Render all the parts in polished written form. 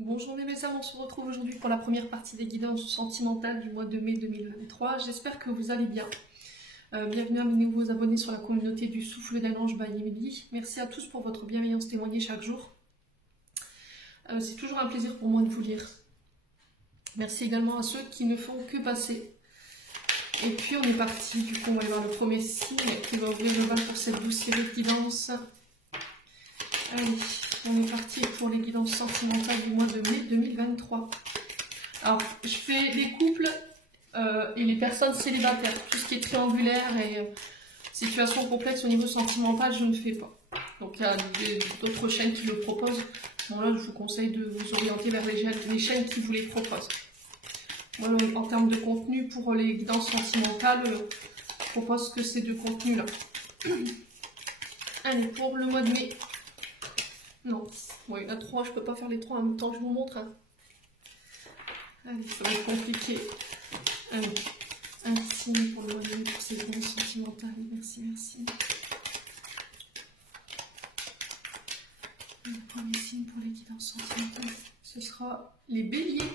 Bonjour mes amis, on se retrouve aujourd'hui pour la première partie des guidances sentimentales du mois de mai 2023. J'espère que vous allez bien. Bienvenue à mes nouveaux abonnés sur la communauté du Souffle d'un Ange by Emily. Merci à tous pour votre bienveillance témoignée chaque jour. C'est toujours un plaisir pour moi de vous lire. Merci également à ceux qui ne font que passer. Et puis on est parti, du coup on va aller voir le premier signe qui va ouvrir le bal pour cette douce série de guidances. Allez, on est parti pour les guidances sentimentales du mois de mai 2023. Alors, je fais les couples et les personnes célibataires. Tout ce qui est triangulaire et situation complexe au niveau sentimental, je ne fais pas. Donc, il y a d'autres chaînes qui le proposent. Bon, là, je vous conseille de vous orienter vers les chaînes qui vous les proposent. Moi, en termes de contenu, pour les guidances sentimentales, je propose que ces deux contenus-là. Allez, pour le mois de mai. Non, bon, il y en a trois, je peux pas faire les trois en même temps, je vous montre. Hein. Allez, ça va être compliqué. Allez, un signe pour le mois de mai pour ces guidances sentimentales. Merci, merci. Le premier signe pour les guidances sentimentales, ce sera les béliers.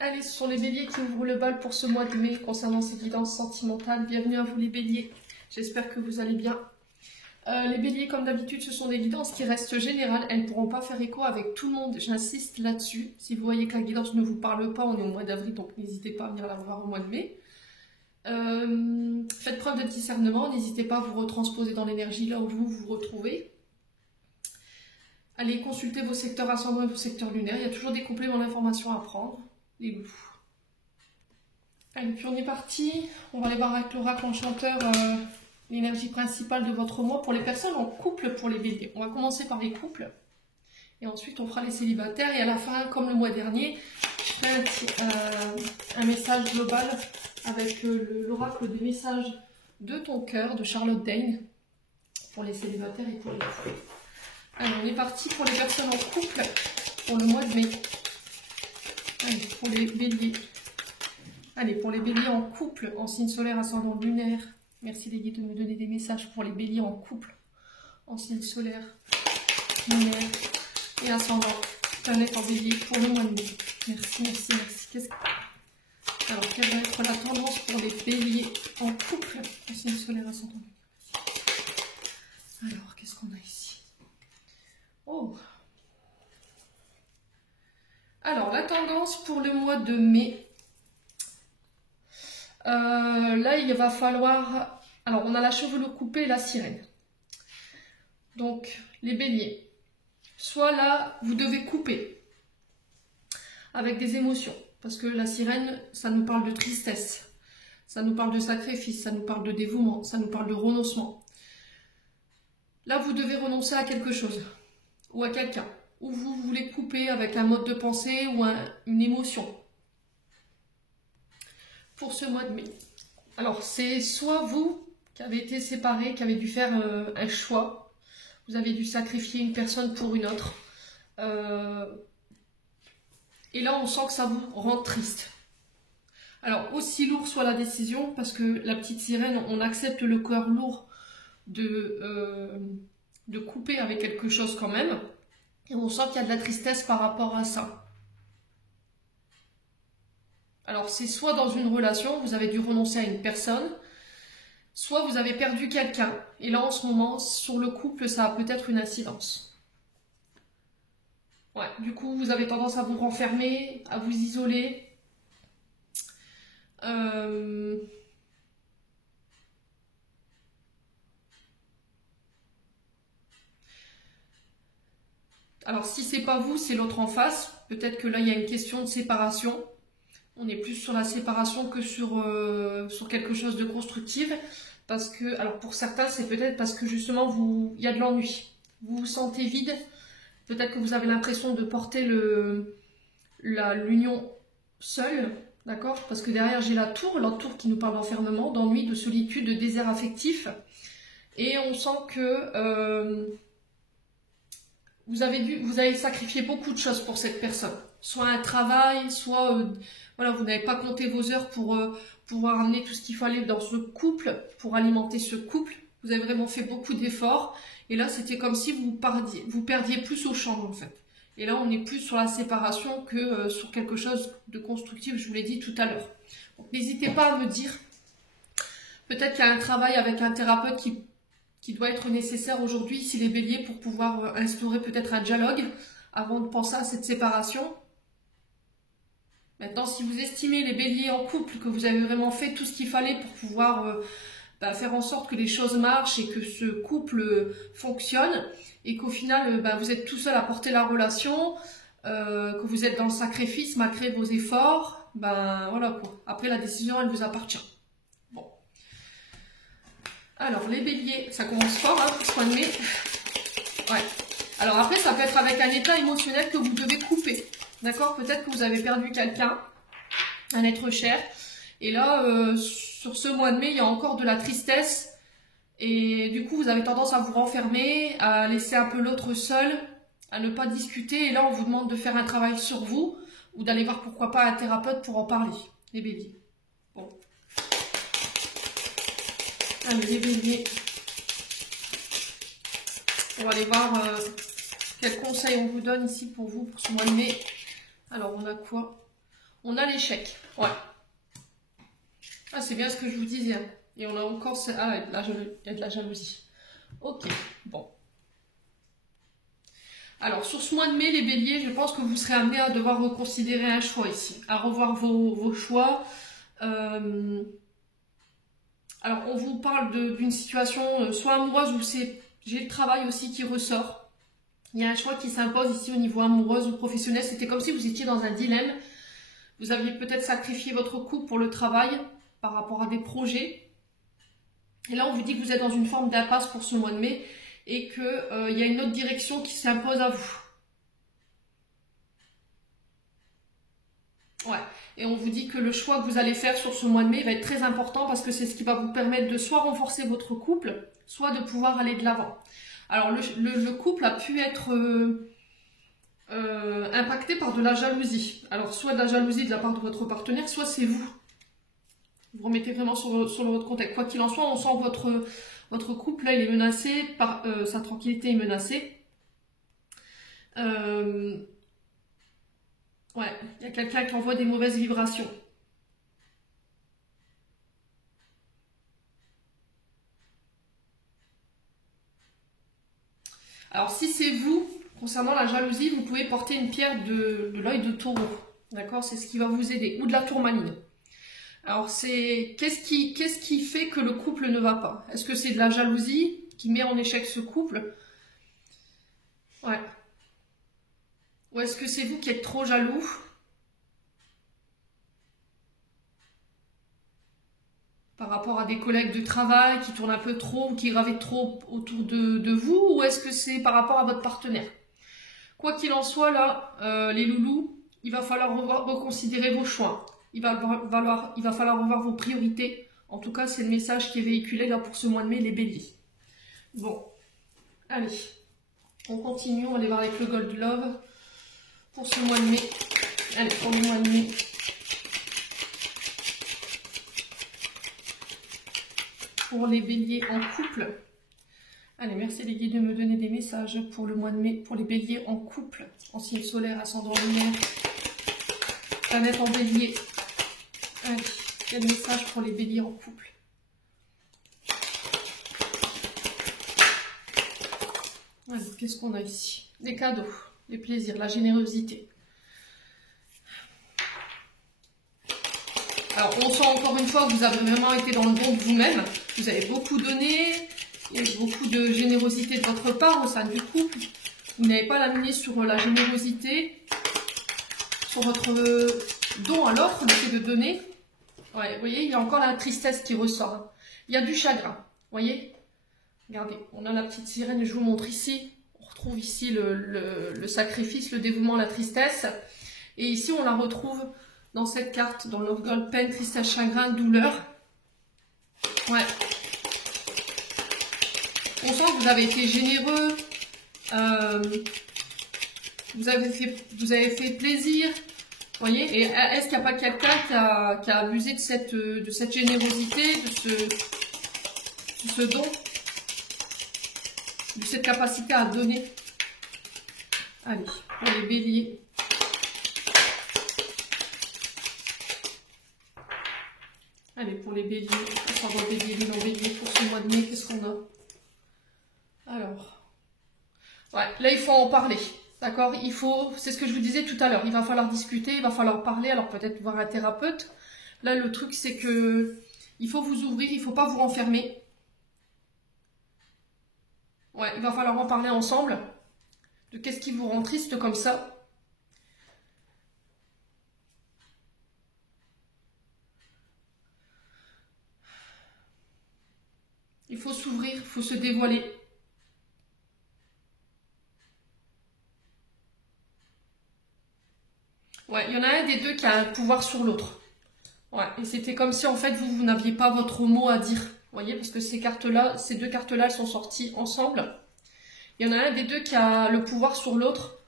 Allez, ce sont les béliers qui ouvrent le bal pour ce mois de mai concernant ces guidances sentimentales. Bienvenue à vous les béliers. J'espère que vous allez bien. Les béliers, comme d'habitude, ce sont des guidances qui restent générales. Elles ne pourront pas faire écho avec tout le monde. J'insiste là-dessus. Si vous voyez que la guidance ne vous parle pas, on est au mois d'avril, donc n'hésitez pas à venir la voir au mois de mai. Faites preuve de discernement. N'hésitez pas à vous retransposer dans l'énergie là où vous vous retrouvez. Allez consulter vos secteurs ascendants et vos secteurs lunaires. Il y a toujours des compléments d'informations à prendre. Les loups. Allez, puis on est parti. On va aller voir avec l'oracle enchanteur l'énergie principale de votre mois pour les personnes en couple pour les béliers. On va commencer par les couples. Et ensuite, on fera les célibataires. Et à la fin, comme le mois dernier, je ferai un message global avec l'oracle des messages de ton cœur de Charlotte Dane pour les célibataires et pour les couples. Allez, on est parti pour les personnes en couple pour le mois de mai. Allez, pour les béliers. Allez, pour les béliers en couple, en signe solaire, ascendant lunaire. Merci les guides de me donner des messages pour les béliers en couple, en signe solaire, lunaire et ascendant. Planète en bélier pour le mois de mai. Merci, merci, merci. Alors, quelle va être la tendance pour les béliers en couple, en signe solaire, ascendant lunaire? Alors, qu'est-ce qu'on a ici? Oh! Alors, la tendance pour le mois de mai. Là, il va falloir... Alors, on a la chevelure coupée et la sirène. Donc, les béliers. Soit là, vous devez couper avec des émotions. Parce que la sirène, ça nous parle de tristesse. Ça nous parle de sacrifice. Ça nous parle de dévouement. Ça nous parle de renoncement. Là, vous devez renoncer à quelque chose. Ou à quelqu'un. Ou vous voulez couper avec un mode de pensée ou une émotion. Pour ce mois de mai. Alors, c'est soit vous qui avez été séparés, qui avez dû faire un choix. Vous avez dû sacrifier une personne pour une autre. Et là, on sent que ça vous rend triste. Alors, aussi lourd soit la décision, parce que la petite sirène, on accepte le cœur lourd de couper avec quelque chose quand même. Et on sent qu'il y a de la tristesse par rapport à ça. Alors, c'est soit dans une relation, vous avez dû renoncer à une personne, soit vous avez perdu quelqu'un. Et là, en ce moment, sur le couple, ça a peut-être une incidence. Ouais, du coup, vous avez tendance à vous renfermer, à vous isoler. Alors, si c'est pas vous, c'est l'autre en face. Peut-être que là, il y a une question de séparation. On est plus sur la séparation que sur quelque chose de constructif. Parce que, alors pour certains, c'est peut-être parce que justement, il y a de l'ennui. Vous vous sentez vide. Peut-être que vous avez l'impression de porter l'union seule. D'accord? Parce que derrière, j'ai l'autre tour qui nous parle d'enfermement, d'ennui, de solitude, de désert affectif. Et on sent que vous avez sacrifié beaucoup de choses pour cette personne. Soit un travail, soit voilà, vous n'avez pas compté vos heures pour pouvoir amener tout ce qu'il fallait dans ce couple, pour alimenter ce couple. Vous avez vraiment fait beaucoup d'efforts. Et là, c'était comme si vous perdiez plus au champ, en fait. Et là, on est plus sur la séparation que sur quelque chose de constructif, je vous l'ai dit tout à l'heure. N'hésitez pas à me dire, peut-être qu'il y a un travail avec un thérapeute qui doit être nécessaire aujourd'hui, si les béliers, pour pouvoir instaurer peut-être un dialogue avant de penser à cette séparation. Maintenant, si vous estimez les béliers en couple que vous avez vraiment fait tout ce qu'il fallait pour pouvoir faire en sorte que les choses marchent et que ce couple fonctionne, et qu'au final, vous êtes tout seul à porter la relation, que vous êtes dans le sacrifice malgré vos efforts, voilà quoi. Après, la décision, elle vous appartient. Bon. Alors, les béliers, ça commence fort, hein, pour ce mois de mai. Ouais. Alors après, ça peut être avec un état émotionnel que vous devez couper. D'accord? Peut-être que vous avez perdu quelqu'un, un être cher. Et là, sur ce mois de mai, il y a encore de la tristesse. Et du coup, vous avez tendance à vous renfermer, à laisser un peu l'autre seul, à ne pas discuter. Et là, on vous demande de faire un travail sur vous ou d'aller voir pourquoi pas un thérapeute pour en parler, les béliers. Bon. Allez, les béliers. On va aller voir quels conseils on vous donne ici pour vous, pour ce mois de mai. Alors, on a quoi? On a l'échec. Ouais. Ah, c'est bien ce que je vous disais. Et on a encore... Ah, il y a de la jalousie. Ok, bon. Alors, sur ce mois de mai, les béliers, je pense que vous serez amenés à devoir reconsidérer un choix ici. À revoir vos choix. Alors, on vous parle d'une situation soit amoureuse ou j'ai le travail aussi qui ressort. Il y a un choix qui s'impose ici au niveau amoureux ou professionnel. C'était comme si vous étiez dans un dilemme. Vous aviez peut-être sacrifié votre couple pour le travail par rapport à des projets. Et là, on vous dit que vous êtes dans une forme d'impasse pour ce mois de mai et qu'il y a une autre direction qui s'impose à vous. Ouais. Et on vous dit que le choix que vous allez faire sur ce mois de mai va être très important parce que c'est ce qui va vous permettre de soit renforcer votre couple, soit de pouvoir aller de l'avant. Alors, le couple a pu être impacté par de la jalousie. Alors, soit de la jalousie de la part de votre partenaire, soit c'est vous. Vous remettez vraiment sur votre contexte. Quoi qu'il en soit, on sent votre couple, là, il est menacé, sa tranquillité est menacée. Ouais, il y a quelqu'un qui envoie des mauvaises vibrations. Alors, si c'est vous, concernant la jalousie, vous pouvez porter une pierre de l'œil de taureau. D'accord? C'est ce qui va vous aider. Ou de la tourmaline. Alors, qu'est-ce qui fait que le couple ne va pas? Est-ce que c'est de la jalousie qui met en échec ce couple? Ouais. Ou est-ce que c'est vous qui êtes trop jaloux? Par rapport à des collègues de travail qui tournent un peu trop, qui gravitent trop autour de vous? Ou est-ce que c'est par rapport à votre partenaire? Quoi qu'il en soit, là, les loulous, il va falloir reconsidérer vos choix. Il va falloir revoir vos priorités. En tout cas, c'est le message qui est véhiculé là pour ce mois de mai, les béliers. Bon, allez, on continue, on va aller voir avec le Gold Love pour ce mois de mai. Allez, pour le mois de mai. Pour les béliers en couple. Allez, merci les guides de me donner des messages pour le mois de mai, pour les béliers en couple, en signe solaire, ascendant lunaire, planète en bélier. Allez, quel message pour les béliers en couple? Allez, qu'est-ce qu'on a ici? Des cadeaux, des plaisirs, la générosité. Alors, on sent encore une fois que vous avez vraiment été dans le bon de vous-même. Vous avez beaucoup donné, il y a beaucoup de générosité de votre part au sein du couple. Vous n'avez pas l'amener sur la générosité, sur votre don à l'autre, le fait de donner. Ouais, vous voyez, il y a encore la tristesse qui ressort. Il y a du chagrin, vous voyez. Regardez, on a la petite sirène, je vous montre ici. On retrouve ici le sacrifice, le dévouement, la tristesse. Et ici, on la retrouve dans cette carte, dans Love Gold, peine, tristesse, chagrin, douleur. Ouais. On sent que vous avez été généreux. Vous avez fait plaisir. Vous voyez, et est-ce qu'il n'y a pas quelqu'un qui a abusé de cette générosité, de ce don, de cette capacité à donner? Allez. pour les béliers. Allez, pour les béliers, on va voir bélier, non bélier pour ce mois de mai, qu'est-ce qu'on a? Alors, ouais, là il faut en parler, d'accord? Il faut, c'est ce que je vous disais tout à l'heure, il va falloir discuter, il va falloir parler, alors peut-être voir un thérapeute. Là, le truc, c'est que il faut vous ouvrir, il ne faut pas vous renfermer. Ouais, il va falloir en parler ensemble de qu'est-ce qui vous rend triste comme ça. Il faut s'ouvrir, il faut se dévoiler. Ouais, il y en a un des deux qui a un pouvoir sur l'autre. Ouais, et c'était comme si en fait vous n'aviez pas votre mot à dire. Vous voyez, parce que ces cartes-là, ces deux cartes-là, elles sont sorties ensemble. Il y en a un des deux qui a le pouvoir sur l'autre.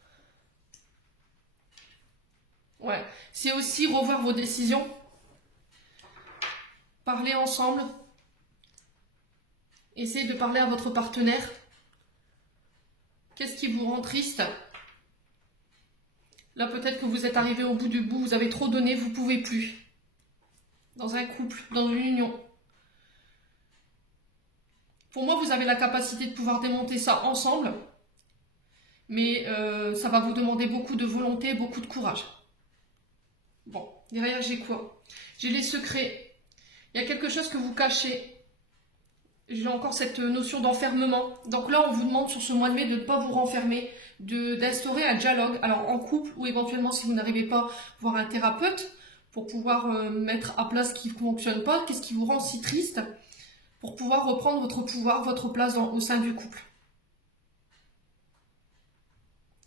Ouais, c'est aussi revoir vos décisions. Parler ensemble. Essayez de parler à votre partenaire. Qu'est-ce qui vous rend triste? Là, peut-être que vous êtes arrivé au bout du bout, vous avez trop donné, vous ne pouvez plus. Dans un couple, dans une union. Pour moi, vous avez la capacité de pouvoir démonter ça ensemble. Mais ça va vous demander beaucoup de volonté, beaucoup de courage. Bon, derrière, j'ai quoi? J'ai les secrets. Il y a quelque chose que vous cachez. J'ai encore cette notion d'enfermement. Donc là, on vous demande sur ce mois de mai de ne pas vous renfermer, d'instaurer un dialogue, alors en couple ou éventuellement si vous n'arrivez pas, voir un thérapeute pour pouvoir mettre à plat ce qui ne fonctionne pas, qu'est-ce qui vous rend si triste, pour pouvoir reprendre votre pouvoir, votre place au sein du couple.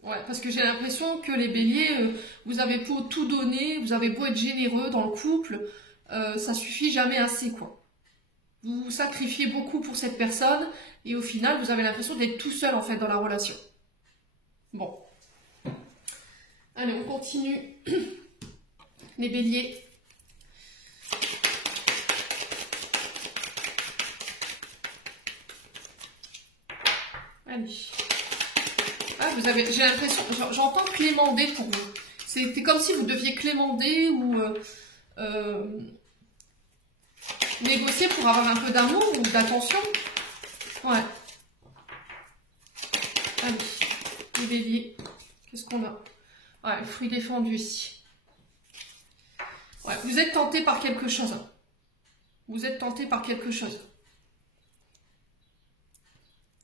Ouais, parce que j'ai l'impression que les béliers, vous avez beau tout donner, vous avez beau être généreux dans le couple, ça suffit jamais assez, quoi. Vous vous sacrifiez beaucoup pour cette personne et au final, vous avez l'impression d'être tout seul en fait dans la relation. Bon. Allez, on continue. Les béliers. Allez. Ah, vous avez, j'ai l'impression, j'entends clémender pour vous. C'était comme si vous deviez clémender ou négocier pour avoir un peu d'amour ou d'attention. Ouais. Allez, les béliers. Qu'est-ce qu'on a? Ouais, le fruit défendu ici. Ouais, vous êtes tenté par quelque chose. Vous êtes tenté par quelque chose.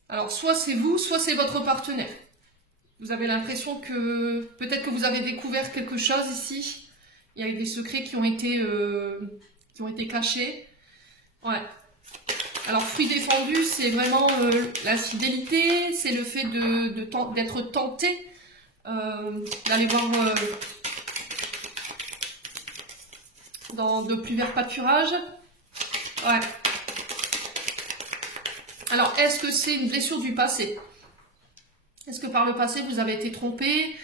Alors, soit c'est vous, soit c'est votre partenaire. Vous avez l'impression que peut-être que vous avez découvert quelque chose ici. Il y a eu des secrets qui ont été cachés. Ouais. Alors, fruit défendu, c'est vraiment la fidélité, c'est le fait d'être tenté, d'aller voir dans de plus verts pâturages. Ouais. Alors, est-ce que c'est une blessure du passé? Est-ce que par le passé, vous avez été trompé?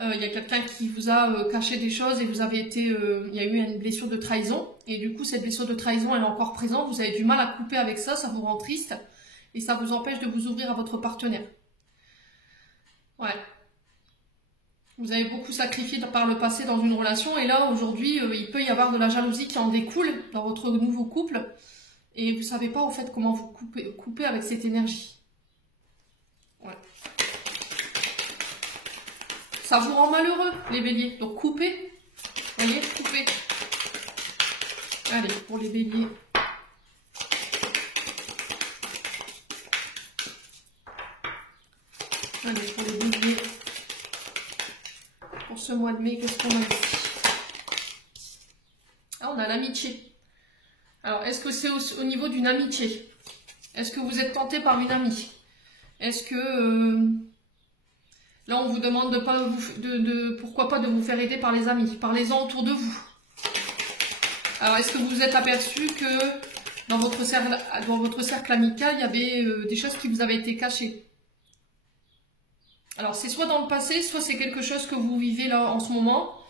Il y a quelqu'un qui vous a caché des choses et vous avez été, il y a eu une blessure de trahison. Et du coup, cette blessure de trahison, elle est encore présente. Vous avez du mal à couper avec ça, ça vous rend triste. Et ça vous empêche de vous ouvrir à votre partenaire. Ouais. Vous avez beaucoup sacrifié par le passé dans une relation. Et là, aujourd'hui, il peut y avoir de la jalousie qui en découle dans votre nouveau couple. Et vous ne savez pas, en fait, comment vous couper avec cette énergie. Ouais. Ça vous rend malheureux, les béliers. Donc, coupez. Vous voyez, coupez. Allez, pour les béliers. Allez, pour les béliers. Pour ce mois de mai, qu'est-ce qu'on a ici? Ah, on a l'amitié. Alors, est-ce que c'est au niveau d'une amitié? Est-ce que vous êtes tenté par une amie? Est-ce que... là, on vous demande de pas pourquoi pas de vous faire aider par les amis, par les gens autour de vous. Alors, est-ce que vous vous êtes aperçu que dans votre cercle amical, il y avait des choses qui vous avaient été cachées? Alors, c'est soit dans le passé, soit c'est quelque chose que vous vivez là en ce moment.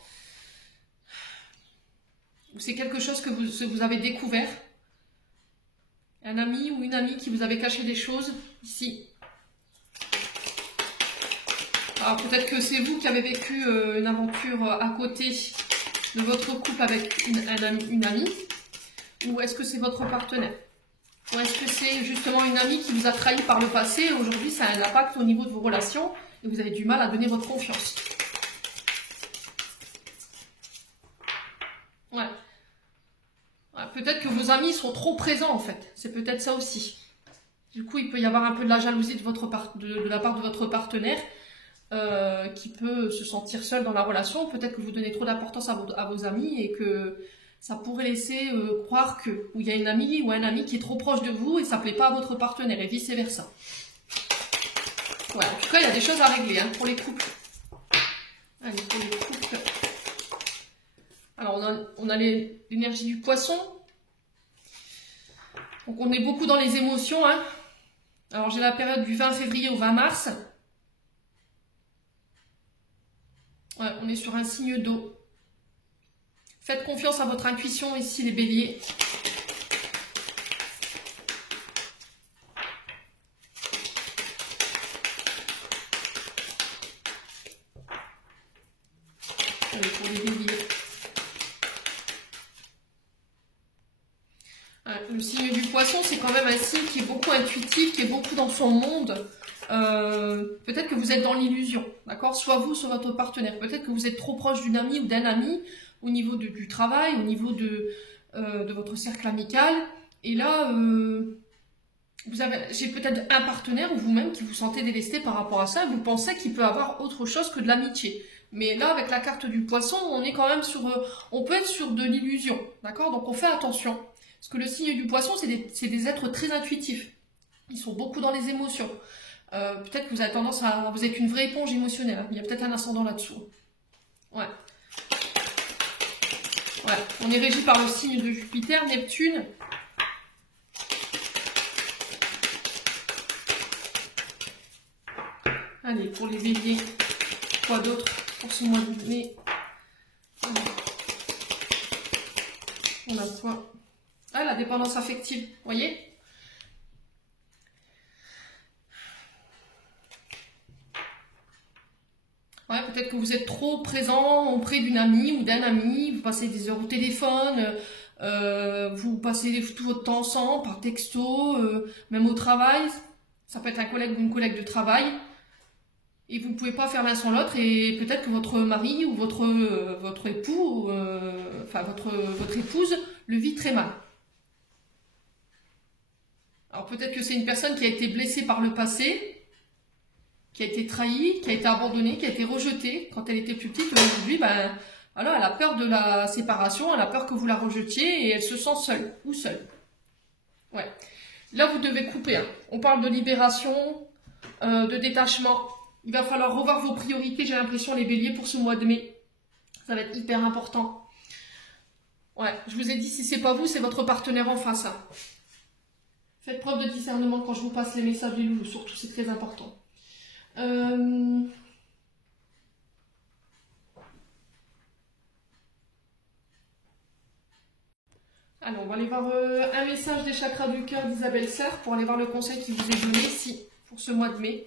Ou c'est quelque chose que vous avez découvert. Un ami ou une amie qui vous avait caché des choses ici. Alors peut-être que c'est vous qui avez vécu une aventure à côté de votre couple avec une amie, ou est-ce que c'est votre partenaire? Ou est-ce que c'est justement une amie qui vous a trahi par le passé et aujourd'hui ça a un impact au niveau de vos relations et vous avez du mal à donner votre confiance? Ouais. Ouais, peut-être que vos amis sont trop présents en fait, c'est peut-être ça aussi. Du coup, il peut y avoir un peu de la jalousie de la part de votre partenaire qui peut se sentir seul dans la relation. Peut-être que vous donnez trop d'importance à vos amis et que ça pourrait laisser croire que il y a une amie ou un ami qui est trop proche de vous et ça ne plaît pas à votre partenaire et vice-versa. Ouais, en tout cas, il y a des choses à régler hein, pour les couples. Allez, pour les couples. Alors, on a l'énergie du poisson. Donc, on est beaucoup dans les émotions. Hein. Alors, j'ai la période du 20 février au 20 mars. Ouais, on est sur un signe d'eau. Faites confiance à votre intuition ici, les béliers. Allez, pour les béliers. Le signe du poisson, c'est quand même un signe qui est beaucoup intuitif, qui est beaucoup dans son monde. Peut-être que vous êtes dans l'illusion, d'accord? Soit vous, soit votre partenaire. Peut-être que vous êtes trop proche d'une amie ou d'un ami au niveau du travail, au niveau de votre cercle amical. Et là, j'ai peut-être un partenaire ou vous-même qui vous sentez délesté par rapport à ça. Vous pensez qu'il peut avoir autre chose que de l'amitié. Mais là, avec la carte du poisson, on est quand même on peut être sur de l'illusion, d'accord? Donc on fait attention. Parce que le signe du poisson, c'est des êtres très intuitifs. Ils sont beaucoup dans les émotions. Peut-être que vous avez tendance vous êtes une vraie éponge émotionnelle. Il y a peut-être un ascendant là-dessous. Ouais. Ouais. On est régi par le signe de Jupiter, Neptune. Allez, pour les béliers, quoi d'autre pour ce mois de mai? On a quoi? Ah, la dépendance affective, vous voyez? Ouais, peut-être que vous êtes trop présent auprès d'une amie ou d'un ami, vous passez des heures au téléphone, vous passez tout votre temps ensemble, par texto, même au travail. Ça peut être un collègue ou une collègue de travail. Et vous ne pouvez pas faire l'un sans l'autre et peut-être que votre mari ou votre époux, enfin votre épouse le vit très mal. Alors peut-être que c'est une personne qui a été blessée par le passé, qui a été trahie, qui a été abandonnée, qui a été rejetée quand elle était plus petite. Aujourd'hui, ben, voilà, elle a peur de la séparation, elle a peur que vous la rejetiez et elle se sent seule ou seule. Ouais. Là, vous devez couper. Hein. On parle de libération, de détachement. Il va falloir revoir vos priorités, j'ai l'impression, les béliers, pour ce mois de mai. Ça va être hyper important. Ouais, je vous ai dit, si c'est pas vous, c'est votre partenaire en face. Hein. Faites preuve de discernement quand je vous passe les messages des loulous, surtout, c'est très important. Alors, on va aller voir un message des chakras du cœur d'Isabelle Serre pour aller voir le conseil qui vous est donné ici, pour ce mois de mai.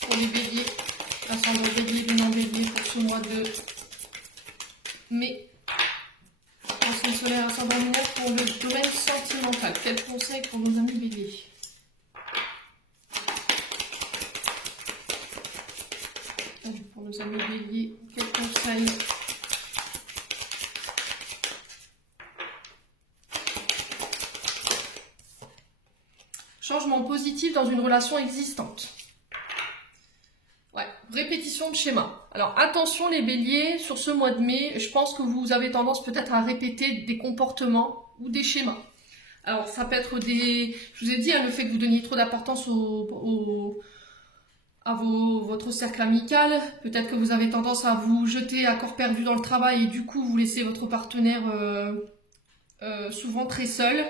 Pour les béliers, ascendant bélier, lunan bélier pour ce mois de mai. Ascendant solaire, ascendant lunaire pour le domaine sentimental. Quel conseil pour nos amis béliers? Pour nos amis béliers, quel conseil? Changement positif dans une relation existante. Ouais, répétition de schéma. Alors attention les béliers, sur ce mois de mai, je pense que vous avez tendance peut-être à répéter des comportements ou des schémas. Alors ça peut être je vous ai dit, hein, le fait que vous donniez trop d'importance à votre cercle amical, peut-être que vous avez tendance à vous jeter à corps perdu dans le travail et du coup vous laissez votre partenaire souvent très seul.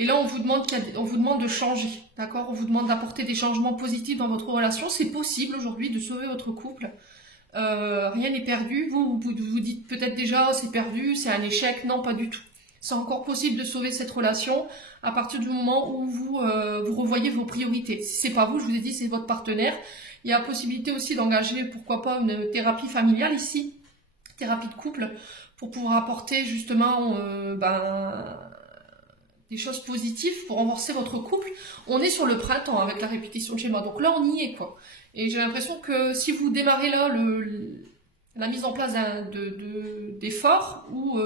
Et là, on vous demande de changer, d'accord? On vous demande d'apporter des changements positifs dans votre relation. C'est possible aujourd'hui de sauver votre couple. rien n'est perdu. Vous dites peut-être déjà c'est perdu, c'est un échec. Non, pas du tout. C'est encore possible de sauver cette relation à partir du moment où vous revoyez vos priorités. Si c'est pas vous, je vous ai dit, c'est votre partenaire. Il y a la possibilité aussi d'engager, pourquoi pas, une thérapie familiale ici, thérapie de couple, pour pouvoir apporter justement des choses positives pour renforcer votre couple. On est sur le printemps avec la répétition de schéma, donc là on y est quoi. Et j'ai l'impression que si vous démarrez là la mise en place d'efforts ou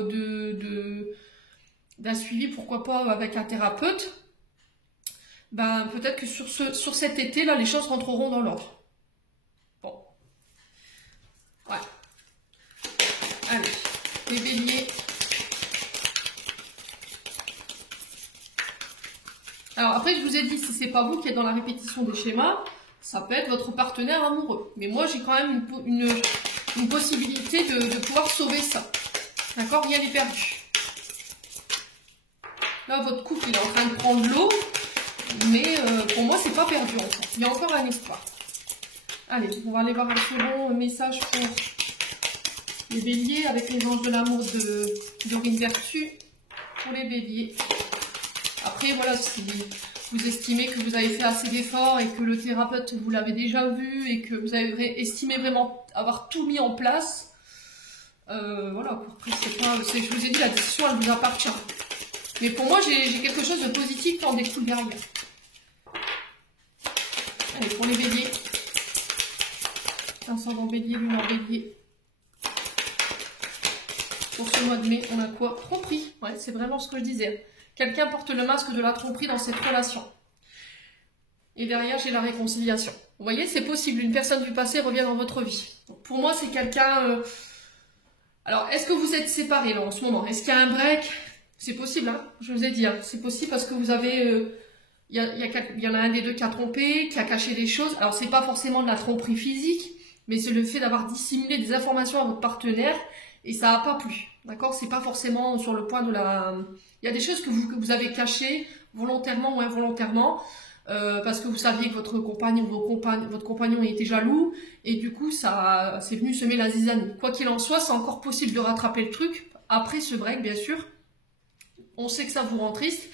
d'un suivi, pourquoi pas avec un thérapeute, ben peut-être que sur cet été là les choses rentreront dans l'ordre. Bon, ouais. Allez, les béliers. Alors après, je vous ai dit, si c'est pas vous qui êtes dans la répétition des schémas, ça peut être votre partenaire amoureux. Mais moi, j'ai quand même une possibilité de pouvoir sauver ça. D'accord? Rien n'est perdu. Là, votre couple il est en train de prendre l'eau, mais pour moi, c'est pas perdu encore. Il y a encore un espoir. Allez, on va aller voir un second message pour les béliers avec les anges de l'amour de Dorine Vertu pour les béliers. Après, voilà, si vous estimez que vous avez fait assez d'efforts et que le thérapeute, vous l'avez déjà vu et que vous avez estimé vraiment avoir tout mis en place, voilà, après, je vous ai dit, la décision, elle vous appartient. Mais pour moi, j'ai quelque chose de positif qui en découle derrière. Allez, pour les béliers. Ascendant bélier, lunaire bélier. Pour ce mois de mai, on a quoi? Tromperie. Ouais, c'est vraiment ce que je disais. Quelqu'un porte le masque de la tromperie dans cette relation. Et derrière, j'ai la réconciliation. Vous voyez, c'est possible. Une personne du passé revient dans votre vie. Donc, pour moi, c'est quelqu'un... Alors, est-ce que vous êtes séparés là en ce moment? Est-ce qu'il y a un break? C'est possible, hein, je vous ai dit. Hein. C'est possible parce que vous avez... Il y en a un des deux qui a trompé, qui a caché des choses. Alors, c'est pas forcément de la tromperie physique, mais c'est le fait d'avoir dissimulé des informations à votre partenaire et ça n'a pas plu. D'accord? C'est pas forcément sur le point de la... Il y a des choses que vous avez cachées, volontairement ou involontairement, parce que vous saviez que votre compagnon était jaloux, et du coup, ça c'est venu semer la zizanie. Quoi qu'il en soit, c'est encore possible de rattraper le truc, après ce break, bien sûr. On sait que ça vous rend triste,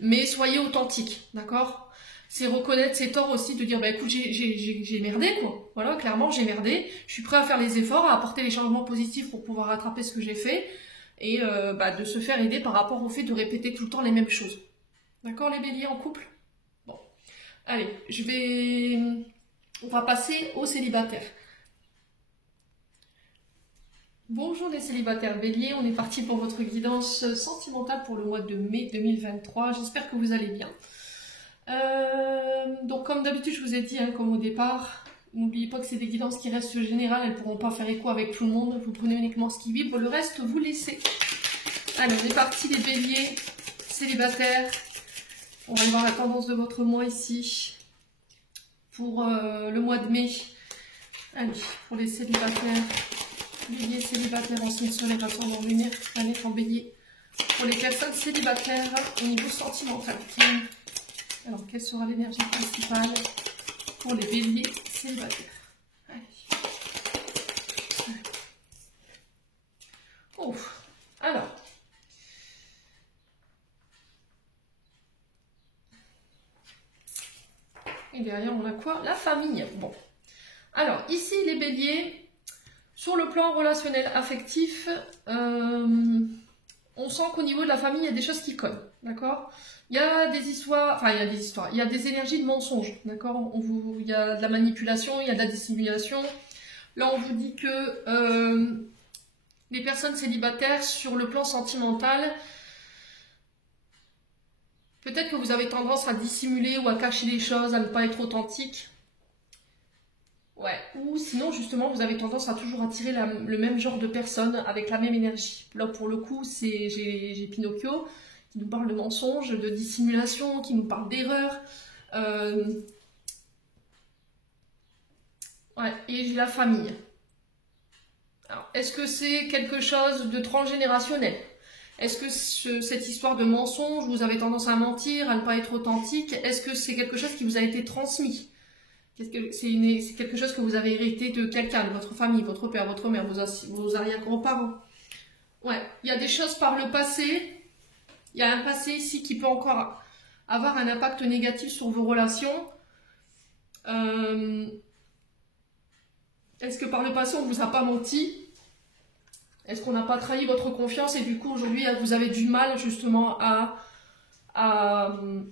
mais soyez authentique, d'accord? C'est reconnaître ses torts aussi, de dire, bah écoute, j'ai merdé, quoi. Voilà, clairement, j'ai merdé. Je suis prêt à faire les efforts, à apporter les changements positifs pour pouvoir rattraper ce que j'ai fait, et de se faire aider par rapport au fait de répéter tout le temps les mêmes choses. D'accord, les béliers en couple? Bon. Allez, on va passer aux célibataires. Bonjour les célibataires béliers, on est parti pour votre guidance sentimentale pour le mois de mai 2023. J'espère que vous allez bien. Donc comme d'habitude, je vous ai dit, hein, comme au départ, n'oubliez pas que c'est des guidances qui restent générales, elles ne pourront pas faire écho avec tout le monde. Vous prenez uniquement ce qui vibre, le reste vous laissez. Allez, on est parti les béliers, célibataires. On va voir la tendance de votre mois ici pour le mois de mai. Allez, pour les célibataires, bélier célibataire en signe solaire, ascendant lunaire, planète en bélier. Pour les personnes célibataires au niveau sentimental. Alors, quelle sera l'énergie principale pour les béliers célibataires? Allez. Oh, alors. Et derrière, on a quoi? La famille. Bon. Alors, ici, les béliers, sur le plan relationnel affectif, on sent qu'au niveau de la famille, il y a des choses qui collent. D'accord? Il y a des histoires, enfin, il y a des énergies de mensonge. D'accord? Il y a de la manipulation, il y a de la dissimulation. Là, on vous dit que les personnes célibataires, sur le plan sentimental, peut-être que vous avez tendance à dissimuler ou à cacher les choses, à ne pas être authentique. Ouais. Ou sinon, justement, vous avez tendance à toujours attirer le même genre de personnes avec la même énergie. Là, pour le coup, j'ai Pinocchio qui nous parle de mensonges, de dissimulation, qui nous parle d'erreurs. Ouais. Et j'ai la famille. Alors, est-ce que c'est quelque chose de transgénérationnel? Est-ce que cette histoire de mensonge, vous avez tendance à mentir, à ne pas être authentique, est-ce que c'est quelque chose qui vous a été transmis, C'est quelque chose que vous avez hérité de quelqu'un, de votre famille, votre père, votre mère, vos arrière-grands-parents. Ouais, il y a des choses par le passé. Il y a un passé ici qui peut encore avoir un impact négatif sur vos relations. Est-ce que par le passé, on ne vous a pas menti? Est-ce qu'on n'a pas trahi votre confiance et du coup, aujourd'hui, vous avez du mal justement à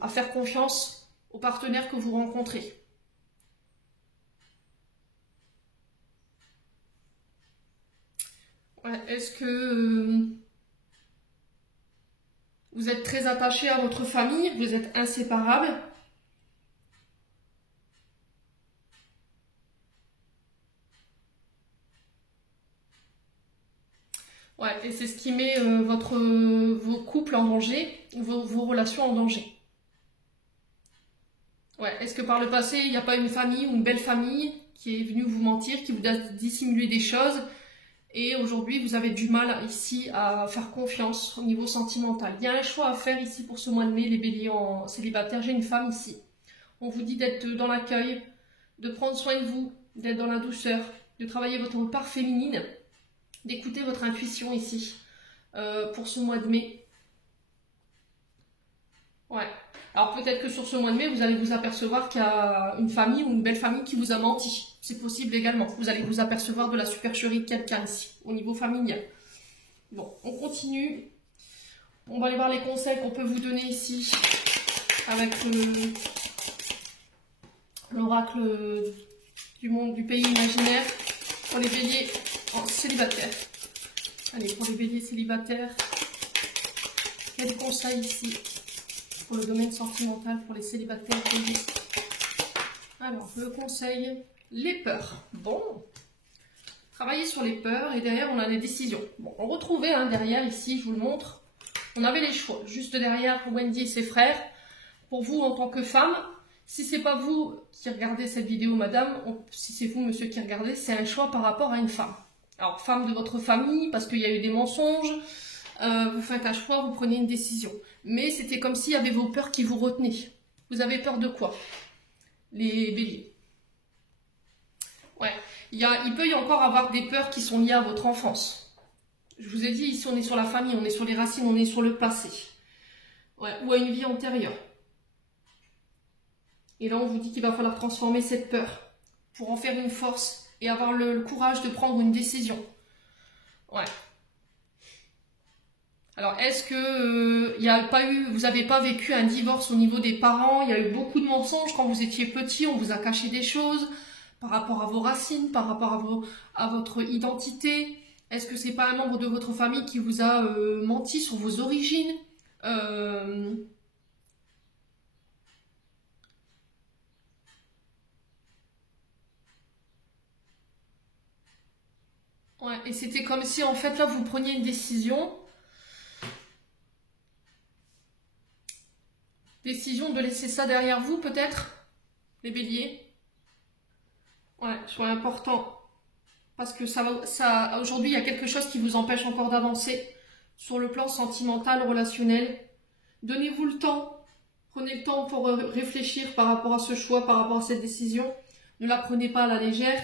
faire confiance aux partenaires que vous rencontrez? Ouais, est-ce que vous êtes très attaché à votre famille? Vous êtes inséparables? Ouais, et c'est ce qui met vos couples en danger, vos relations en danger. Ouais, est-ce que par le passé, il n'y a pas une famille ou une belle famille qui est venue vous mentir, qui vous a dissimulé des choses, et aujourd'hui, vous avez du mal ici à faire confiance au niveau sentimental. Il y a un choix à faire ici pour ce mois de mai, les béliers en célibataire. J'ai une femme ici. On vous dit d'être dans l'accueil, de prendre soin de vous, d'être dans la douceur, de travailler votre part féminine, d'écouter votre intuition ici pour ce mois de mai. Ouais. Alors peut-être que sur ce mois de mai, vous allez vous apercevoir qu'il y a une famille ou une belle famille qui vous a menti. C'est possible également. Vous allez vous apercevoir de la supercherie de quelqu'un ici, au niveau familial. Bon, on continue. On va aller voir les conseils qu'on peut vous donner ici avec l'oracle du monde du pays imaginaire pour les béliers célibataires. Allez, pour les béliers célibataires, quels conseils ici pour le domaine sentimental pour les célibataires béliers? Alors, le conseil, les peurs. Bon, travailler sur les peurs et derrière on a les décisions. Bon, on retrouvait derrière ici, je vous le montre, on avait les choix. Juste derrière Wendy et ses frères, pour vous en tant que femme, si c'est pas vous qui regardez cette vidéo, madame, si c'est vous, monsieur, qui regardez, c'est un choix par rapport à une femme. Alors, femme de votre famille, parce qu'il y a eu des mensonges, vous faites un choix, vous prenez une décision. Mais c'était comme s'il y avait vos peurs qui vous retenaient. Vous avez peur de quoi, les béliers? Ouais, il peut y encore avoir des peurs qui sont liées à votre enfance. Je vous ai dit, ici on est sur la famille, on est sur les racines, on est sur le passé. Ouais, ou à une vie antérieure. Et là on vous dit qu'il va falloir transformer cette peur pour en faire une force et avoir le courage de prendre une décision. Ouais. Alors, est-ce que vous n'avez pas vécu un divorce au niveau des parents? Il y a eu beaucoup de mensonges quand vous étiez petit, on vous a caché des choses par rapport à vos racines, par rapport à votre identité. Est-ce que c'est pas un membre de votre famille qui vous a menti sur vos origines? Ouais, et c'était comme si en fait là vous preniez une décision. Décision de laisser ça derrière vous, peut-être, les béliers. Ouais, choix important. Parce que aujourd'hui, il y a quelque chose qui vous empêche encore d'avancer sur le plan sentimental, relationnel. Donnez-vous le temps. Prenez le temps pour réfléchir par rapport à ce choix, par rapport à cette décision. Ne la prenez pas à la légère.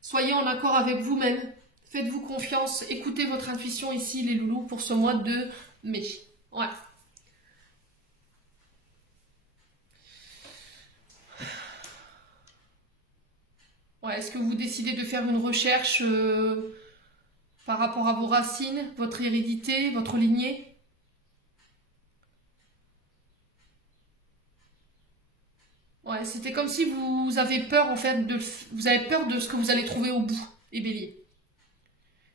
Soyez en accord avec vous-même. Faites-vous confiance. Écoutez votre intuition ici, les loulous, pour ce mois de mai. Ouais. Ouais, est-ce que vous décidez de faire une recherche par rapport à vos racines, votre hérédité, votre lignée? Ouais, c'était comme si vous avez peur en fait vous avez peur de ce que vous allez trouver au bout, les béliers.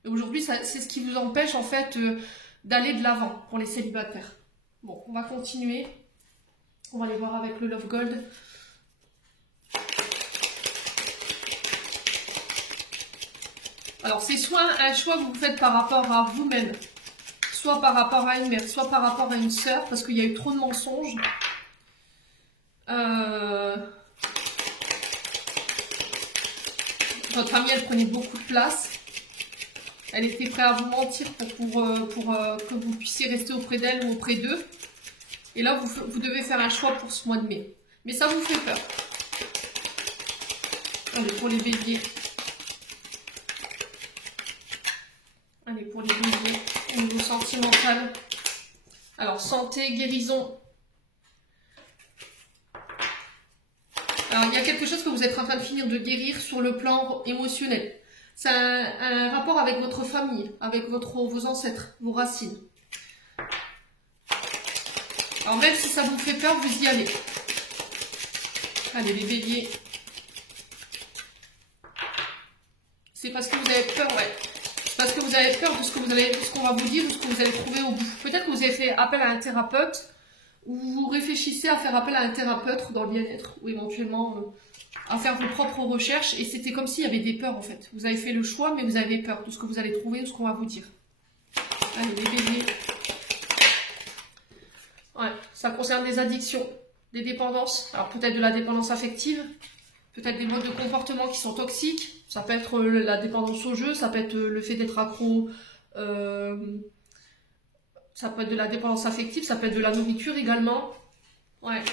Et aujourd'hui, c'est ce qui vous empêche en fait d'aller de l'avant pour les célibataires. Bon, on va continuer. On va aller voir avec le Love Gold. Alors, c'est soit un choix que vous faites par rapport à vous-même, soit par rapport à une mère, soit par rapport à une sœur, parce qu'il y a eu trop de mensonges. Votre famille, elle prenait beaucoup de place. Elle était prête à vous mentir pour que vous puissiez rester auprès d'elle ou auprès d'eux. Et là, vous devez faire un choix pour ce mois de mai. Mais ça vous fait peur. Allez, pour les béliers. Allez, pour les béliers, au niveau sentimental. Alors, santé, guérison. Alors, il y a quelque chose que vous êtes en train de finir de guérir sur le plan émotionnel. C'est un rapport avec votre famille, avec vos ancêtres, vos racines. Alors, même si ça vous fait peur, vous y allez. Allez, les béliers. C'est parce que vous avez peur, ouais. C'est parce que vous avez peur de ce qu'on va vous dire ou ce que vous allez trouver au bout. Peut-être que vous avez fait appel à un thérapeute ou vous réfléchissez à faire appel à un thérapeute dans le bien-être ou éventuellement à faire vos propres recherches et c'était comme s'il y avait des peurs en fait. Vous avez fait le choix mais vous avez peur de ce que vous allez trouver ou ce qu'on va vous dire. Allez, les béliers. Ouais, ça concerne des addictions, des dépendances. Alors peut-être de la dépendance affective, peut-être des modes de comportement qui sont toxiques. Ça peut être la dépendance au jeu, ça peut être le fait d'être accro, ça peut être de la dépendance affective, ça peut être de la nourriture également. Ouais.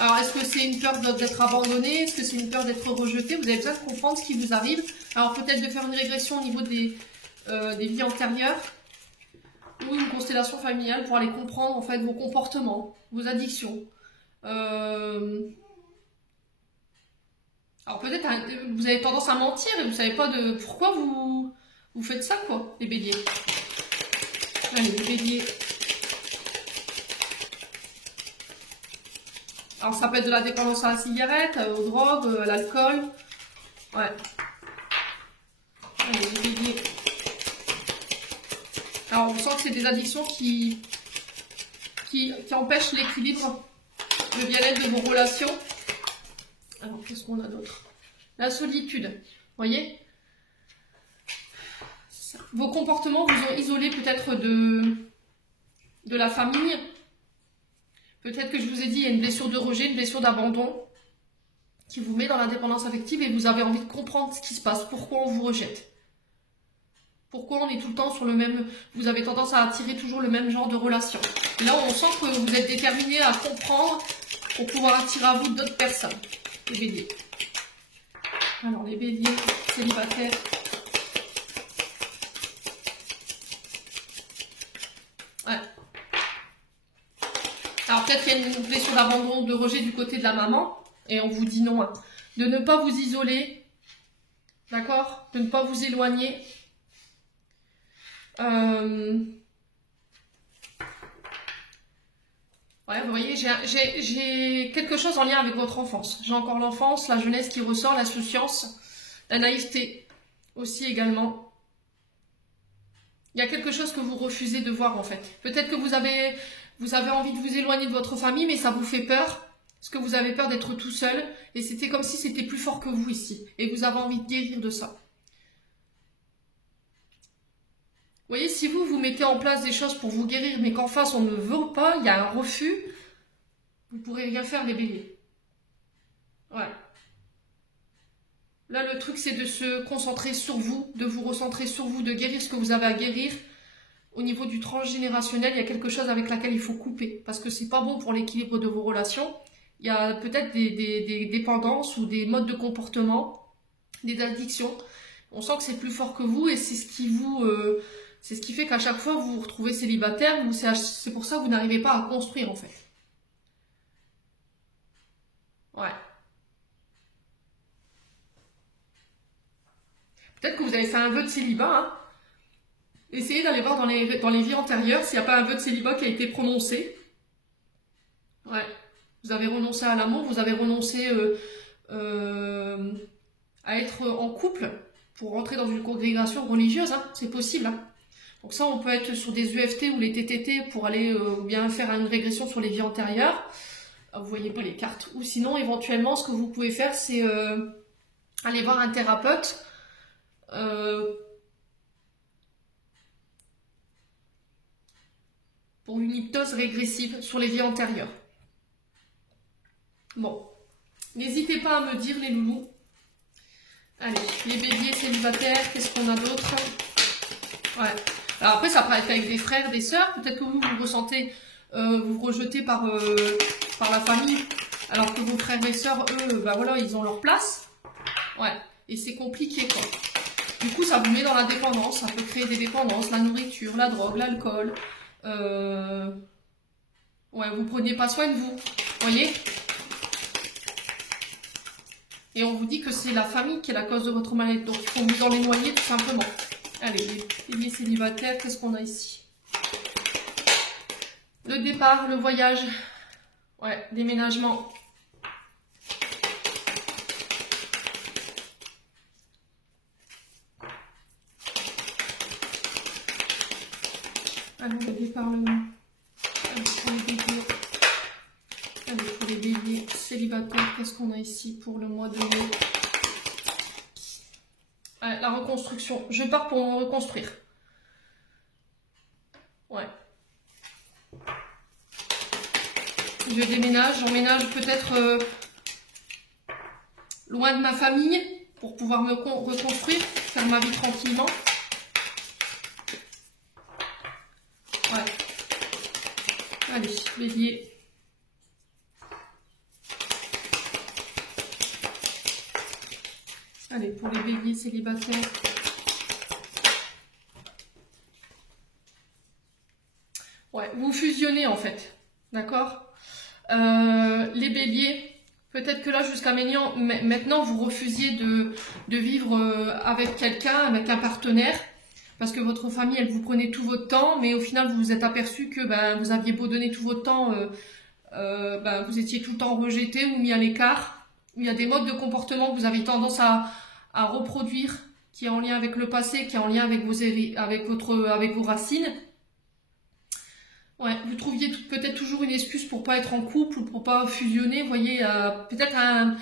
Alors, est-ce que c'est une peur d'être abandonné? Est-ce que c'est une peur d'être rejeté? Vous avez besoin de comprendre ce qui vous arrive. Alors, peut-être de faire une régression au niveau des vies antérieures ou une constellation familiale pour aller comprendre en fait vos comportements, vos addictions. Alors peut-être vous avez tendance à mentir et vous ne savez pas de pourquoi vous faites ça quoi, les béliers. Allez, les béliers. Alors ça peut être de la dépendance à la cigarette, aux drogues, à l'alcool. Ouais. Allez, les béliers. Alors on sent que c'est des addictions qui empêchent l'équilibre, le bien-être de vos relations. Alors, qu'est-ce qu'on a d'autre? La solitude, vous voyez? Vos comportements vous ont isolé peut-être de la famille. Peut-être que je vous ai dit, il y a une blessure de rejet, une blessure d'abandon qui vous met dans la dépendance affective et vous avez envie de comprendre ce qui se passe, pourquoi on vous rejette. Pourquoi on est tout le temps sur le même... Vous avez tendance à attirer toujours le même genre de relation. Et là, on sent que vous êtes déterminé à comprendre pour pouvoir attirer à vous d'autres personnes. Les béliers. Alors, les béliers célibataires. Ouais. Alors, peut-être qu'il y a une blessure d'abandon, de rejet du côté de la maman. Et on vous dit non. Hein. De ne pas vous isoler. D'accord? De ne pas vous éloigner. Ouais, vous voyez, j'ai quelque chose en lien avec votre enfance. J'ai encore l'enfance, la jeunesse qui ressort, l'insouciance, la naïveté aussi également. Il y a quelque chose que vous refusez de voir en fait. Peut-être que vous avez envie de vous éloigner de votre famille, mais ça vous fait peur. Parce que vous avez peur d'être tout seul. Et c'était comme si c'était plus fort que vous ici. Et vous avez envie de guérir de ça. Vous voyez, si vous mettez en place des choses pour vous guérir, mais qu'en face on ne veut pas, il y a un refus, vous ne pourrez rien faire les béliers. Ouais. Là, le truc, c'est de se concentrer sur vous, de vous recentrer sur vous, de guérir ce que vous avez à guérir. Au niveau du transgénérationnel, il y a quelque chose avec laquelle il faut couper, parce que c'est pas bon pour l'équilibre de vos relations. Il y a peut-être des dépendances ou des modes de comportement, des addictions. On sent que c'est plus fort que vous et c'est ce qui vous... c'est ce qui fait qu'à chaque fois, vous vous retrouvez célibataire, c'est pour ça que vous n'arrivez pas à construire, en fait. Ouais. Peut-être que vous avez fait un vœu de célibat, hein. Essayez d'aller voir dans les vies antérieures s'il n'y a pas un vœu de célibat qui a été prononcé. Ouais. Vous avez renoncé à l'amour, vous avez renoncé à être en couple pour rentrer dans une congrégation religieuse, hein. C'est possible, hein. Donc ça, on peut être sur des UFT ou les TTT pour aller ou bien faire une régression sur les vies antérieures. Vous voyez pas les cartes. Ou sinon, éventuellement, ce que vous pouvez faire, c'est aller voir un thérapeute. Pour une hypnose régressive sur les vies antérieures. Bon. N'hésitez pas à me dire, les loulous. Allez, les béliers célibataires, qu'est-ce qu'on a d'autre? Ouais. Alors après, ça peut être avec des frères, des sœurs. Peut-être que vous vous ressentez, vous rejetez par la famille. Alors que vos frères et sœurs, eux, bah voilà, ils ont leur place. Ouais, et c'est compliqué, quoi. Du coup, ça vous met dans la dépendance, ça peut créer des dépendances, la nourriture, la drogue, l'alcool. Ouais, vous preniez pas soin de vous, voyez? Et on vous dit que c'est la famille qui est la cause de votre mal-être. Donc, il faut vous en les noyer tout simplement. Allez, les béliers célibataires, qu'est-ce qu'on a ici? Le départ, le voyage. Ouais, déménagement. Allez, le départ, le... Allez, pour les béliers. Allez, pour les béliers célibataires, qu'est-ce qu'on a ici pour le mois de mai? La reconstruction. Je pars pour me reconstruire. Ouais. Je déménage. J'emménage peut-être loin de ma famille pour pouvoir me reconstruire, faire ma vie tranquillement. Ouais. Allez, bélier. Allez, pour les béliers célibataires. Ouais, vous fusionnez en fait. D'accord? Les béliers, peut-être que là, jusqu'à maintenant, vous refusiez de vivre avec quelqu'un, avec un partenaire, parce que votre famille, elle vous prenait tout votre temps, mais au final, vous vous êtes aperçu que ben, vous aviez beau donner tout votre temps, ben, vous étiez tout le temps rejeté ou mis à l'écart. Il y a des modes de comportement que vous avez tendance à reproduire, qui est en lien avec le passé, qui est en lien avec vos racines. Ouais, vous trouviez peut-être toujours une excuse pour pas être en couple ou pour pas fusionner, vous voyez, peut-être un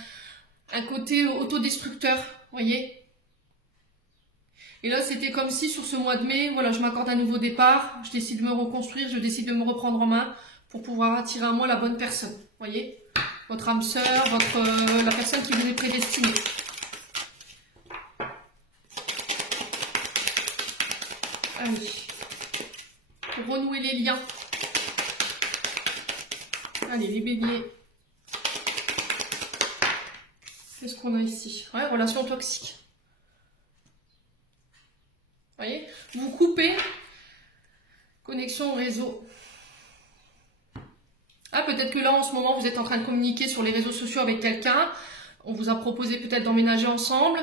côté autodestructeur, vous voyez. Et là, c'était comme si sur ce mois de mai, voilà, je m'accorde un nouveau départ, je décide de me reconstruire, je décide de me reprendre en main pour pouvoir attirer à moi la bonne personne, vous voyez. Votre âme sœur, la personne qui vous est prédestinée. Allez, pour renouer les liens. Allez, les béliers. Qu'est-ce qu'on a ici? Ouais, relation toxique. Vous voyez? Vous coupez. Connexion au réseau. Ah, peut-être que là, en ce moment, vous êtes en train de communiquer sur les réseaux sociaux avec quelqu'un. On vous a proposé peut-être d'emménager ensemble.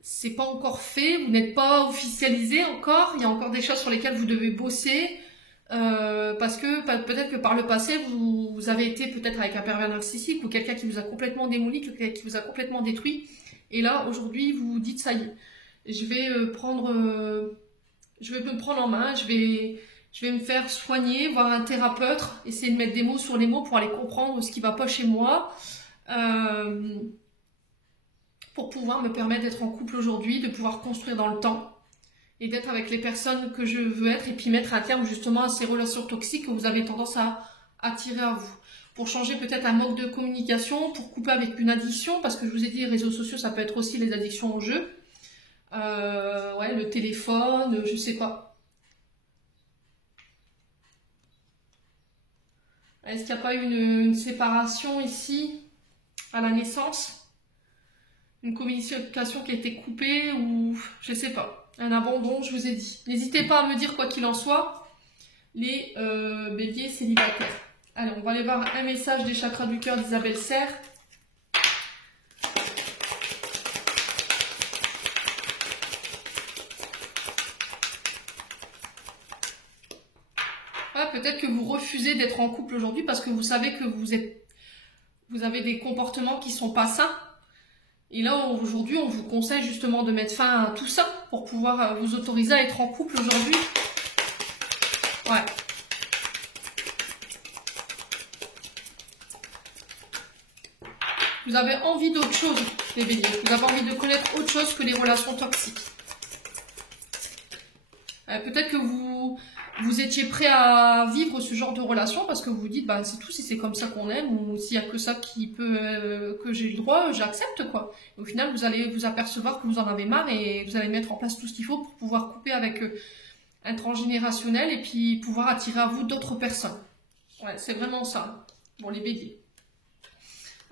C'est pas encore fait. Vous n'êtes pas officialisé encore. Il y a encore des choses sur lesquelles vous devez bosser. Parce que peut-être que par le passé, vous avez été peut-être avec un pervers narcissique ou quelqu'un qui vous a complètement démoli, quelqu'un qui vous a complètement détruit. Et là, aujourd'hui, vous vous dites, ça y est, je vais me prendre en main, je vais me faire soigner, voir un thérapeute, essayer de mettre des mots sur les mots pour aller comprendre ce qui ne va pas chez moi, pour pouvoir me permettre d'être en couple aujourd'hui, de pouvoir construire dans le temps. Et d'être avec les personnes que je veux être et puis mettre un terme justement à ces relations toxiques que vous avez tendance à attirer à vous. Pour changer peut-être un manque de communication, pour couper avec une addiction, parce que je vous ai dit, les réseaux sociaux, ça peut être aussi les addictions au jeu. Ouais, le téléphone, je sais pas. Est-ce qu'il n'y a pas eu une séparation ici, à la naissance? Une communication qui a été coupée ou je sais pas. Un abandon, je vous ai dit. N'hésitez pas à me dire quoi qu'il en soit, les béliers célibataires. Allez, on va aller voir un message des chakras du cœur d'Isabelle Serre. Ah, peut-être que vous refusez d'être en couple aujourd'hui parce que vous savez que vous avez des comportements qui sont pas sains. Et là, aujourd'hui, on vous conseille justement de mettre fin à tout ça pour pouvoir vous autoriser à être en couple aujourd'hui. Ouais. Vous avez envie d'autre chose, les béliers. Vous avez envie de connaître autre chose que les relations toxiques. Peut-être que vous étiez prêt à vivre ce genre de relation parce que vous vous dites, bah, c'est tout, si c'est comme ça qu'on aime, ou s'il n'y a que ça qui peut, que j'ai le droit, j'accepte, quoi. Et au final, vous allez vous apercevoir que vous en avez marre et vous allez mettre en place tout ce qu'il faut pour pouvoir couper avec un transgénérationnel et puis pouvoir attirer à vous d'autres personnes. Ouais, c'est vraiment ça, pour les béliers.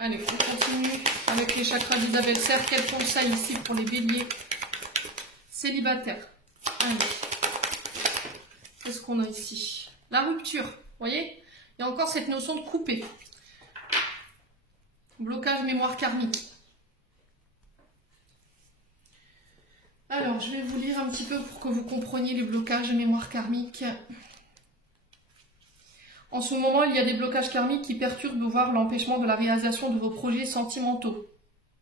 Allez, on continue avec les chakras d'Isabelle Serre. Quel conseil ici pour les béliers célibataires? Allez. Qu'est-ce qu'on a ici? La rupture. Vous voyez? Il y a encore cette notion de couper. Blocage mémoire karmique. Alors, je vais vous lire un petit peu pour que vous compreniez les blocages de mémoire karmique. En ce moment, il y a des blocages karmiques qui perturbent voire l'empêchement de la réalisation de vos projets sentimentaux.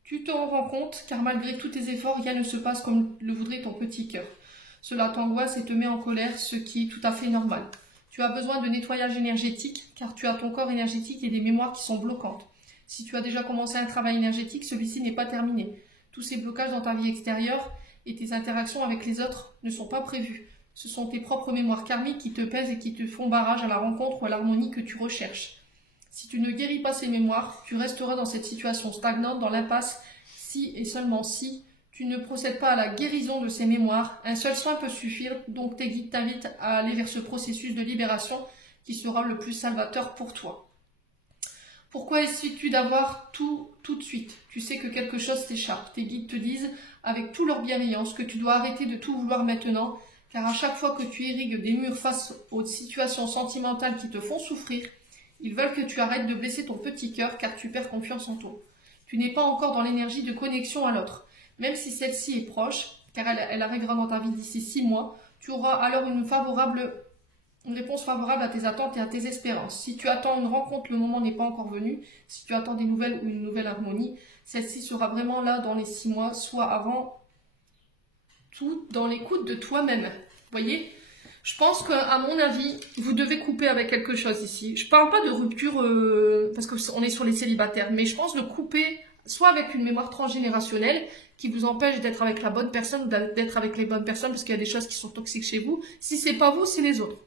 Tu te rends compte, car malgré tous tes efforts, rien ne se passe comme le voudrait ton petit cœur. Cela t'angoisse et te met en colère, ce qui est tout à fait normal. Tu as besoin de nettoyage énergétique, car tu as ton corps énergétique et des mémoires qui sont bloquantes. Si tu as déjà commencé un travail énergétique, celui-ci n'est pas terminé. Tous ces blocages dans ta vie extérieure et tes interactions avec les autres ne sont pas prévus. Ce sont tes propres mémoires karmiques qui te pèsent et qui te font barrage à la rencontre ou à l'harmonie que tu recherches. Si tu ne guéris pas ces mémoires, tu resteras dans cette situation stagnante, dans l'impasse, si et seulement si tu ne procèdes pas à la guérison de ces mémoires. Un seul soin peut suffire, donc tes guides t'invitent à aller vers ce processus de libération qui sera le plus salvateur pour toi. Pourquoi essaies-tu d'avoir tout de suite? Tu sais que quelque chose t'échappe. Tes guides te disent, avec toute leur bienveillance, que tu dois arrêter de tout vouloir maintenant, car à chaque fois que tu irrigues des murs face aux situations sentimentales qui te font souffrir, ils veulent que tu arrêtes de blesser ton petit cœur, car tu perds confiance en toi. Tu n'es pas encore dans l'énergie de connexion à l'autre. Même si celle-ci est proche, car elle arrivera dans ta vie d'ici 6 mois, tu auras alors une réponse favorable à tes attentes et à tes espérances. Si tu attends une rencontre, le moment n'est pas encore venu. Si tu attends des nouvelles ou une nouvelle harmonie, celle-ci sera vraiment là dans les 6 mois, soit avant tout dans l'écoute de toi-même. Voyez, je pense qu'à mon avis, vous devez couper avec quelque chose ici. Je ne parle pas de rupture parce qu'on est sur les célibataires, mais je pense de couper soit avec une mémoire transgénérationnelle qui vous empêche d'être avec la bonne personne ou d'être avec les bonnes personnes parce qu'il y a des choses qui sont toxiques chez vous. Si c'est pas vous, c'est les autres.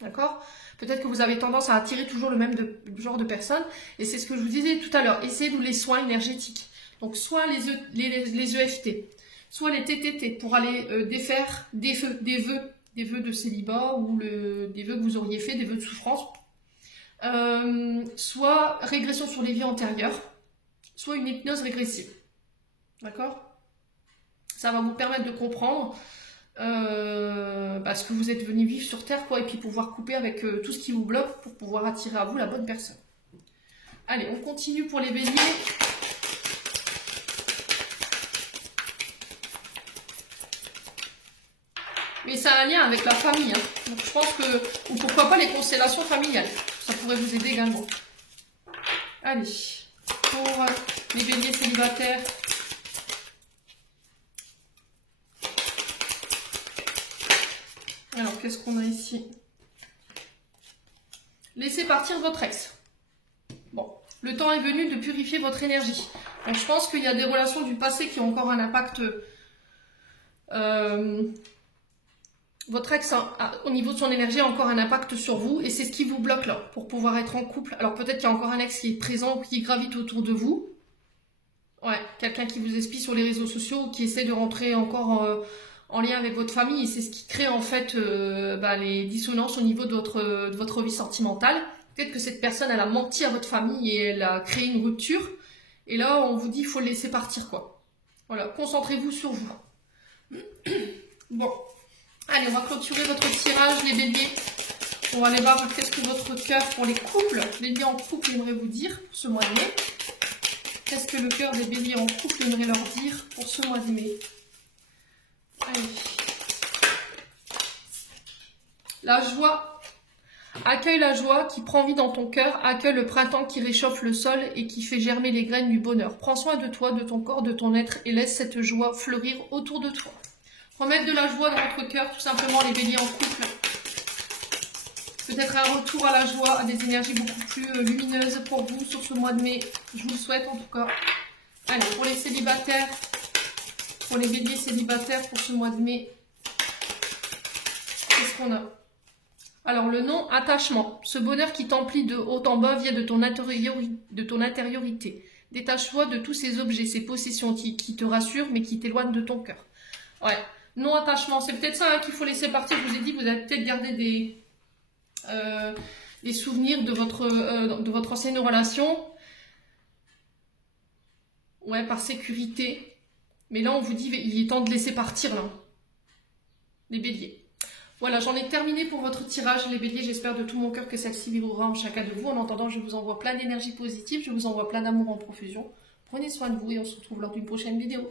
D'accord? Peut-être que vous avez tendance à attirer toujours le même genre de personnes. Et c'est ce que je vous disais tout à l'heure. Essayez de les soins énergétiques. Donc, soit les EFT, soit les TTT pour aller défaire des vœux de célibat ou des vœux que vous auriez fait, des vœux de souffrance. Soit régression sur les vies antérieures, soit une hypnose régressive. D'accord? Ça va vous permettre de comprendre ce que vous êtes venu vivre sur Terre, quoi, et puis pouvoir couper avec tout ce qui vous bloque pour pouvoir attirer à vous la bonne personne. Allez, on continue pour les béliers. Mais ça a un lien avec la famille. Hein. Donc je pense que, ou pourquoi pas les constellations familiales. Ça pourrait vous aider également. Allez, pour les béliers célibataires. Alors, qu'est-ce qu'on a ici? Laissez partir votre ex. Bon, le temps est venu de purifier votre énergie. Donc, je pense qu'il y a des relations du passé qui ont encore un impact. Votre ex, au niveau de son énergie, a encore un impact sur vous. Et c'est ce qui vous bloque là, pour pouvoir être en couple. Alors, peut-être qu'il y a encore un ex qui est présent, qui gravite autour de vous. Ouais, quelqu'un qui vous espie sur les réseaux sociaux ou qui essaie de rentrer encore en lien avec votre famille, et c'est ce qui crée en fait les dissonances au niveau de votre vie sentimentale. Peut-être que cette personne, elle a menti à votre famille et elle a créé une rupture. Et là, on vous dit, il faut le laisser partir, quoi. Voilà, concentrez-vous sur vous. Bon, allez, on va clôturer votre tirage, les béliers. On va aller voir qu'est-ce que votre cœur pour les couples, les béliers en couple, aimerait vous dire pour ce mois de mai. Qu'est-ce que le cœur des béliers en couple aimerait leur dire pour ce mois de mai? Allez. La joie. Accueille la joie qui prend vie dans ton cœur. Accueille le printemps qui réchauffe le sol et qui fait germer les graines du bonheur. Prends soin de toi, de ton corps, de ton être et laisse cette joie fleurir autour de toi. Remettre de la joie dans votre cœur, tout simplement, les béliers en couple. Peut-être un retour à la joie, à des énergies beaucoup plus lumineuses pour vous sur ce mois de mai. Je vous le souhaite en tout cas. Allez, pour les célibataires. Pour les béliers célibataires pour ce mois de mai, qu'est-ce qu'on a? Alors, le nom attachement. Ce bonheur qui t'emplit de haut en bas vient de ton intériorité. Détache-toi de tous ces objets, ces possessions qui te rassurent mais qui t'éloignent de ton cœur. Ouais, non attachement. C'est peut-être ça qu'il faut laisser partir. Je vous ai dit, vous avez peut-être gardé des souvenirs de votre ancienne relation. Ouais, par sécurité. Mais là, on vous dit, il est temps de laisser partir, là. Les béliers. Voilà, j'en ai terminé pour votre tirage, les béliers. J'espère de tout mon cœur que celle-ci vibrera en chacun de vous. En attendant, je vous envoie plein d'énergie positive. Je vous envoie plein d'amour en profusion. Prenez soin de vous et on se retrouve lors d'une prochaine vidéo.